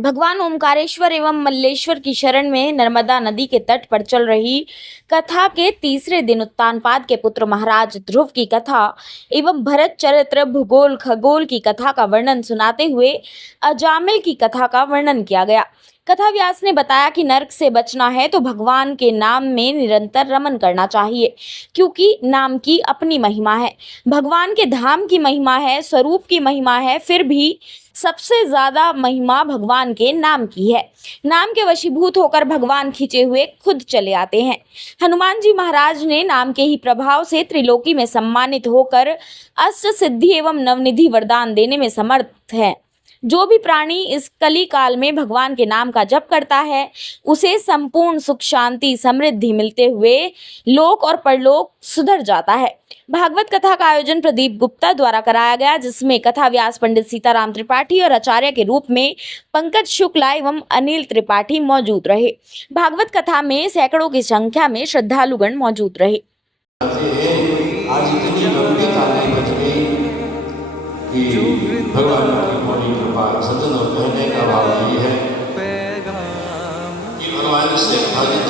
भगवान ओमकारेश्वर एवं मल्लेश्वर की शरण में नर्मदा नदी के तट पर चल रही कथा के तीसरे दिन उत्तानपाद के पुत्र महाराज ध्रुव की कथा एवं भरत चरित्र भूगोल खगोल की कथा का वर्णन सुनाते हुए अजामिल की कथा का वर्णन किया गया। कथा व्यास ने बताया कि नरक से बचना है तो भगवान के नाम में निरंतर रमन करना चाहिए, क्योंकि नाम की अपनी महिमा है, भगवान के धाम की महिमा है, स्वरूप की महिमा है। फिर भी सबसे ज्यादा महिमा भगवान के नाम की है। नाम के वशीभूत होकर भगवान खींचे हुए खुद चले आते हैं। हनुमान जी महाराज ने नाम के ही प्रभाव से त्रिलोकी में सम्मानित होकर अष्ट सिद्धि एवं नवनिधि वरदान देने में समर्थ है। जो भी प्राणी इस कली काल में भगवान के नाम का जप करता है, उसे संपूर्ण सुख शांति समृद्धि मिलते हुए लोक और परलोक सुधर जाता है। भागवत कथा का आयोजन प्रदीप गुप्ता द्वारा कराया गया, जिसमें कथा व्यास पंडित सीताराम त्रिपाठी और आचार्य के रूप में पंकज शुक्ला एवं अनिल त्रिपाठी मौजूद रहे। भागवत कथा में सैकड़ों की संख्या में श्रद्धालुगण मौजूद रहे। आज इतनी लंबी तारीख बच गई कि भगवान की बड़ी कृपा सज्जन और कहने का भाव यही है कि भगवान से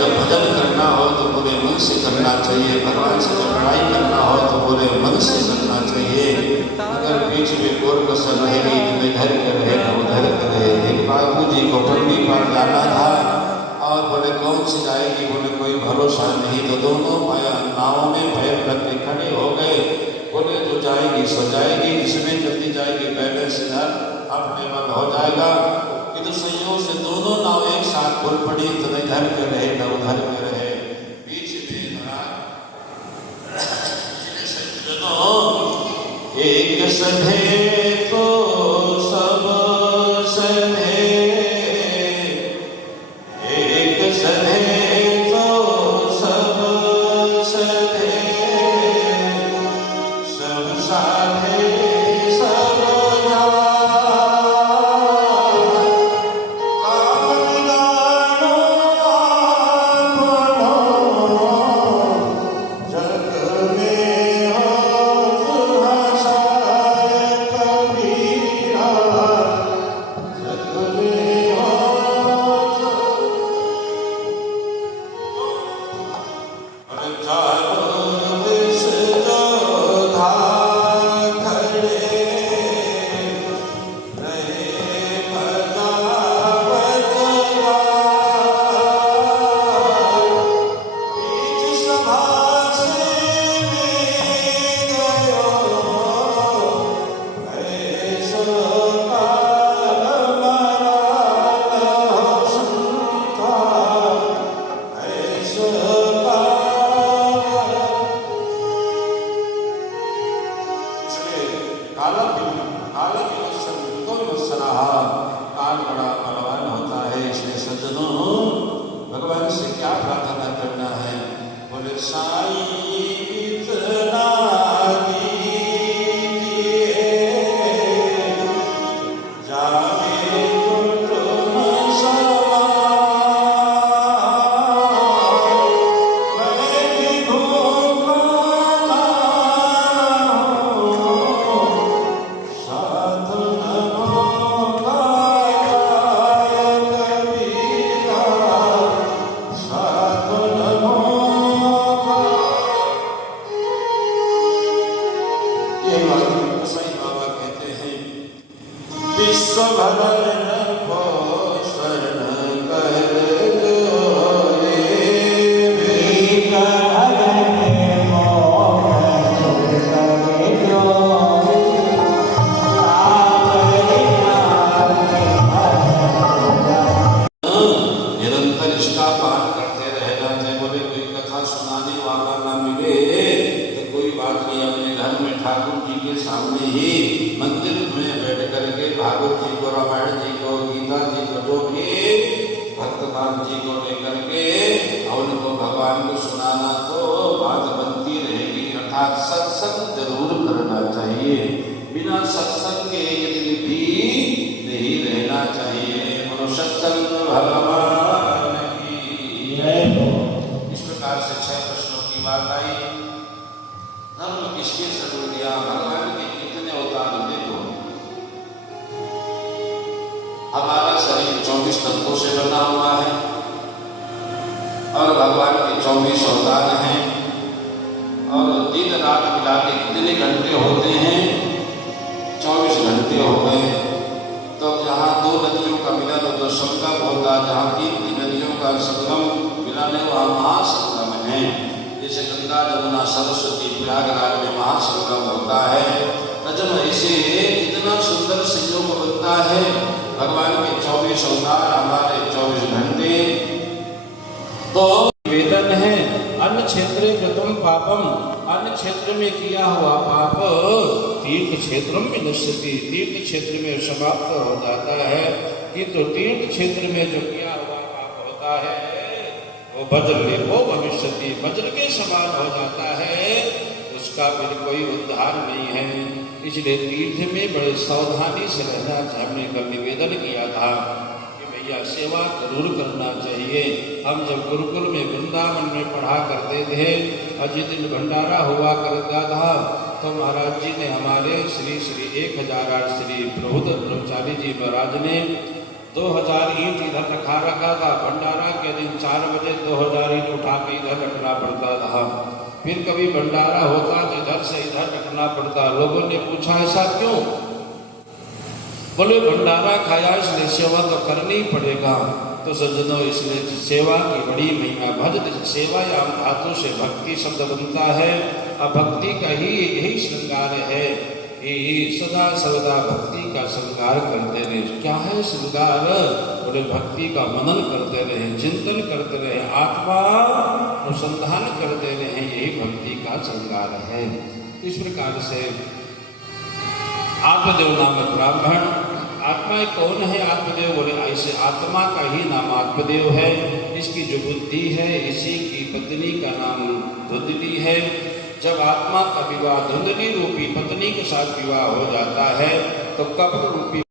जब भजन करना हो तो पूरे मन से करना चाहिए, भगवान से जब लड़ाई करना हो तो पूरे मन से करना चाहिए। अगर बीच में कोर कसर रहेगी तो इधर के रहे न उधर के रहे। एक बाबू जी को पटरी पर जाना था और बोले कौन सी जाएगी, बोले कोई भरोसा नहीं। तो दोनों नाव में पैर रख के खड़े हो गए। बोले जो जाएगी सो जाएगी, जिसमें जल्दी जाएगी बैलेंस इधर अपने मन हो जाएगा। किंतु संयोग से दोनों नाव एक साथ खुल पड़ी तो न इधर के रहे न उधर के रहे। बीच में एक सधे तो सब सधे, एक सधे तो सब सधे, सब साधे सब काल बड़ा बलवान होता है। इसलिए सज्जनों भगवान से क्या प्रार्थना करना है, बोले साईं इतना दीजिए जाने कुटुंब समाए, मैं भी भूखा ना रहूं, साथ विश्व भरण पोषण कर जोए, भीख भरण मोहन कर जोए, निरंतर इसका पाठ करते रहना चाहिए। बोले कोई कथा सुनाने वाला ना मिले तो कोई बात नहीं, अपने घर में ठाकुर जी के सामने ही मंदिर में बैठ करके भागवत जी को, रामायण जी को, गीता जी को, जो भी भक्तमान जी को लेकर के उनको भगवान को सुनाना तो बात बनती रहेगी। अर्थात सत्संग जरूर करना चाहिए, बिना सत्संग के एक दिन भी नहीं रहना चाहिए। सत्संग भगवान की। इस प्रकार से 6 प्रश्नों की बात आई। धर्म किसके शुरू किया, भगवान के कितने अवतार देखो। हमारा शरीर 24 तत्वों से बना हुआ है और भगवान के 24 अवतार हैं और दिन रात मिला के कितने घंटे होते हैं? 24 घंटे हो गए। तो जहाँ दो नदियों का मिलन हो तो संगम होता, जहाँ तीन नदियों का संगम मिलन है वहाँ महासंगम है। जैसे गंगा यमुना सरस्वती प्रयागराज में महासंगम होता है, तजन ऐसे कितना सुंदर संयोग बनता है। भगवान के 24 अवतार, हमारे 24 घंटे। तो वेदन है अन्य क्षेत्र गतम पापम, अन्य क्षेत्र में किया हुआ पाप तीर्थ क्षेत्र में नश्यति, तीर्थ क्षेत्र में समाप्त हो जाता है। किंतु तीर्थ क्षेत्र में जो किया हुआ पाप होता है वो वज्र लेपो भविष्यति, वज्र के समान हो जाता है, उसका फिर कोई उद्धार नहीं है। इसलिए तीर्थ में बड़े सावधानी से रहना चाहिए। हमने कल निवेदन किया था कि भैया सेवा जरूर करना चाहिए। हम जब गुरुकुल में वृंदावन में पढ़ा करते थे और जिस दिन भंडारा हुआ करता था तो महाराज जी ने हमारे श्री 1008 श्री प्रभुद ब्रह्मचारी जी महाराज ने 2000 ईंट इधर रखा था। भंडारा के दिन 4 बजे 2000 ईंट उठा के इधर रखना पड़ता था। फिर कभी भंडारा होता तो इधर से इधर रखना पड़ता। लोगों ने पूछा ऐसा क्यों? बोले भंडारा खाया इसलिए सेवा तो करनी ही पड़ेगा। तो सज्जनों, इसलिए सेवा की बड़ी महिमा। भज सेवा या धातु से भक्ति शब्द बनता है और भक्ति का ही यही श्रृंगार है। ये सदा सर्वदा भक्ति का श्रृंगार करते रहे। क्या है श्रृंगार? बोले भक्ति का मनन करते रहे, चिंतन करते रहे, आत्मा अनुसंधान करते रहे, यही भक्ति का श्रृंगार है। इस प्रकार से आत्मदेव नामक ब्राह्मण, आत्मा कौन है? आत्मदेव बोले ऐसे आत्मा का ही नाम आत्मदेव है। इसकी जो बुद्धि है इसी की पत्नी का नाम धुंधली है। जब आत्मा का विवाह धुंधली रूपी पत्नी के साथ विवाह हो जाता है तो कपट रूपी